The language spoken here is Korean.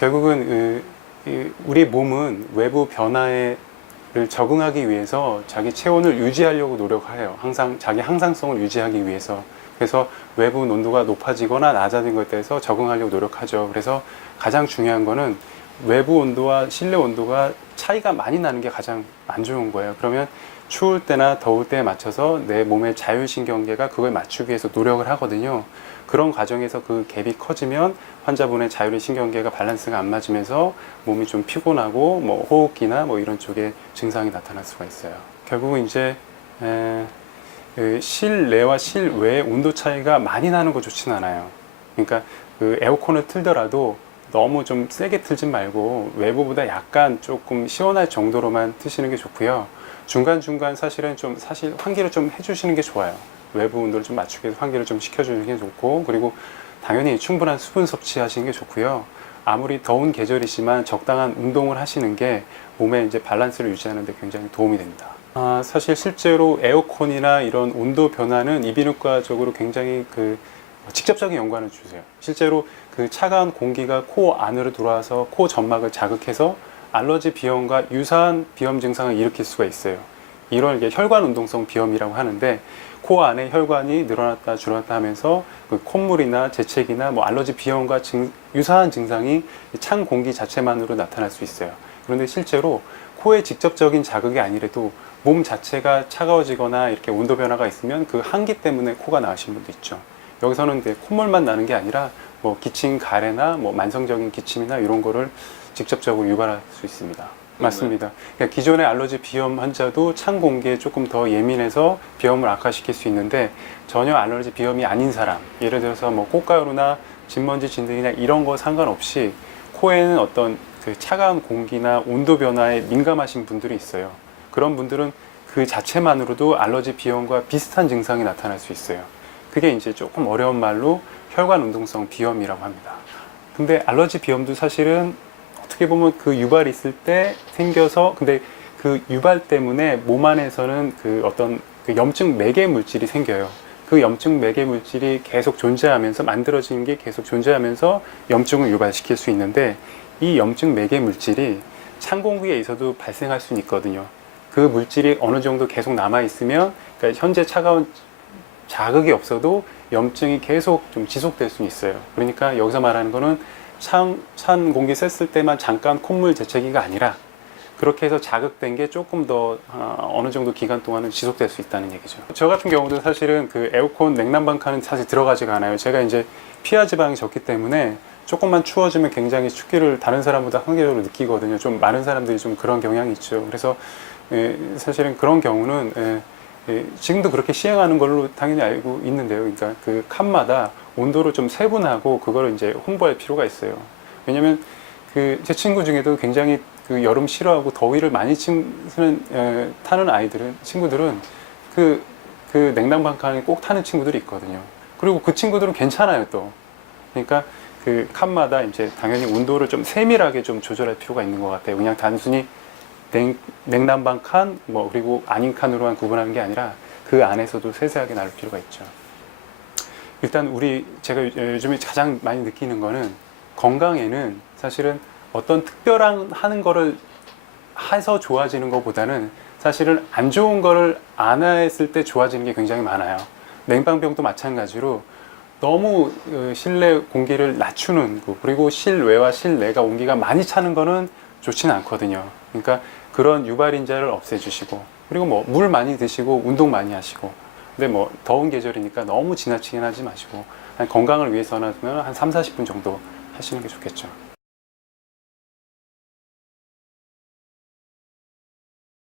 결국은 우리 몸은 외부 변화를 적응하기 위해서 자기 체온을 유지하려고 노력해요. 항상 자기 항상성을 유지하기 위해서. 그래서 외부 온도가 높아지거나 낮아진 것에 대해서 적응하려고 노력하죠. 그래서 가장 중요한 거는 외부 온도와 실내 온도가 차이가 많이 나는 게 가장 안 좋은 거예요. 그러면 추울 때나 더울 때에 맞춰서 내 몸의 자율신경계가 그걸 맞추기 위해서 노력을 하거든요. 그런 과정에서 그 갭이 커지면 환자분의 자율신경계가 밸런스가 안 맞으면서 몸이 좀 피곤하고 뭐 호흡기나 뭐 이런 쪽에 증상이 나타날 수가 있어요. 결국은 이제 실내와 실외의 온도 차이가 많이 나는 거 좋진 않아요. 그러니까 그 에어컨을 틀더라도 너무 좀 세게 틀진 말고 외부보다 약간 조금 시원할 정도로만 트시는 게 좋고요. 중간중간 사실 환기를 좀 해주시는 게 좋아요. 외부 온도를 좀 맞추기 위해서 환기를 좀 시켜주는 게 좋고, 그리고 당연히 충분한 수분 섭취하시는 게 좋고요. 아무리 더운 계절이지만 적당한 운동을 하시는 게 몸의 이제 밸런스를 유지하는 데 굉장히 도움이 됩니다. 사실 실제로 에어컨이나 이런 온도 변화는 이비인후과적으로 굉장히 직접적인 연관을 주세요. 실제로 그 차가운 공기가 코 안으로 들어와서 코 점막을 자극해서 알러지 비염과 유사한 비염 증상을 일으킬 수가 있어요. 이걸 혈관 운동성 비염이라고 하는데, 코 안에 혈관이 늘어났다 줄어났다 하면서 그 콧물이나 재채기나 뭐 알러지 비염과 유사한 증상이 찬 공기 자체만으로 나타날 수 있어요. 그런데 실제로 코의 직접적인 자극이 아니라도 몸 자체가 차가워지거나 이렇게 온도 변화가 있으면 그 한기 때문에 코가 나으신 분도 있죠. 여기서는 콧물만 나는 게 아니라 뭐 기침, 가래나 뭐 만성적인 기침이나 이런 거를 직접적으로 유발할 수 있습니다. 맞습니다. 그러니까 기존의 알러지 비염 환자도 찬 공기에 조금 더 예민해서 비염을 악화시킬 수 있는데, 전혀 알러지 비염이 아닌 사람, 예를 들어서 뭐 꽃가루나 진먼지 진드기나 이런 거 상관없이 코에는 어떤 그 차가운 공기나 온도 변화에 민감하신 분들이 있어요. 그런 분들은 그 자체만으로도 알러지 비염과 비슷한 증상이 나타날 수 있어요. 그게 이제 조금 어려운 말로 혈관 운동성 비염이라고 합니다. 근데 알러지 비염도 사실은 어떻게 보면 그 유발이 있을 때 생겨서, 근데 그 유발 때문에 몸 안에서는 그 어떤 그 염증 매개 물질이 생겨요. 그 염증 매개 물질이 계속 존재하면서, 만들어지는 게 계속 존재하면서 염증을 유발시킬 수 있는데, 이 염증 매개 물질이 찬 공기에 있어도 발생할 수는 있거든요. 그 물질이 어느 정도 계속 남아 있으면, 그러니까 현재 차가운 자극이 없어도 염증이 계속 좀 지속될 수는 있어요. 그러니까 여기서 말하는 거는 찬 공기 쐈을 때만 잠깐 콧물 재채기가 아니라, 그렇게 해서 자극된 게 조금 더 어느 정도 기간 동안은 지속될 수 있다는 얘기죠. 저 같은 경우도 사실은 그 에어컨 냉난방 칸은 사실 들어가지가 않아요. 제가 이제 피하 지방이 적기 때문에 조금만 추워지면 굉장히 춥기를 다른 사람보다 상대적으로 느끼거든요. 좀 많은 사람들이 좀 그런 경향이 있죠. 그래서 사실은 그런 경우는 지금도 그렇게 시행하는 걸로 당연히 알고 있는데요. 그러니까 그 칸마다 온도를 좀 세분하고 그거를 이제 홍보할 필요가 있어요. 왜냐면 제 친구 중에도 굉장히 그 여름 싫어하고 더위를 많이 타는 친구들은 그 냉난방 칸을 꼭 타는 친구들이 있거든요. 그리고 그 친구들은 괜찮아요, 또. 그러니까 그 칸마다 이제 당연히 온도를 좀 세밀하게 좀 조절할 필요가 있는 것 같아요. 그냥 단순히 냉난방 칸, 그리고 아닌 칸으로만 구분하는 게 아니라 그 안에서도 세세하게 나눌 필요가 있죠. 일단 제가 요즘에 가장 많이 느끼는 거는, 건강에는 사실은 어떤 특별한 하는 거를 해서 좋아지는 것보다는 사실은 안 좋은 거를 안 했을 때 좋아지는 게 굉장히 많아요. 냉방병도 마찬가지로 너무 실내 공기를 낮추는 거, 그리고 실외와 실내가 온기가 많이 차는 거는 좋지는 않거든요. 그러니까 그런 유발인자를 없애주시고, 그리고 물 많이 드시고 운동 많이 하시고, 근데 더운 계절이니까 너무 지나치긴 하지 마시고, 건강을 위해서는 한 3, 40분 정도 하시는 게 좋겠죠.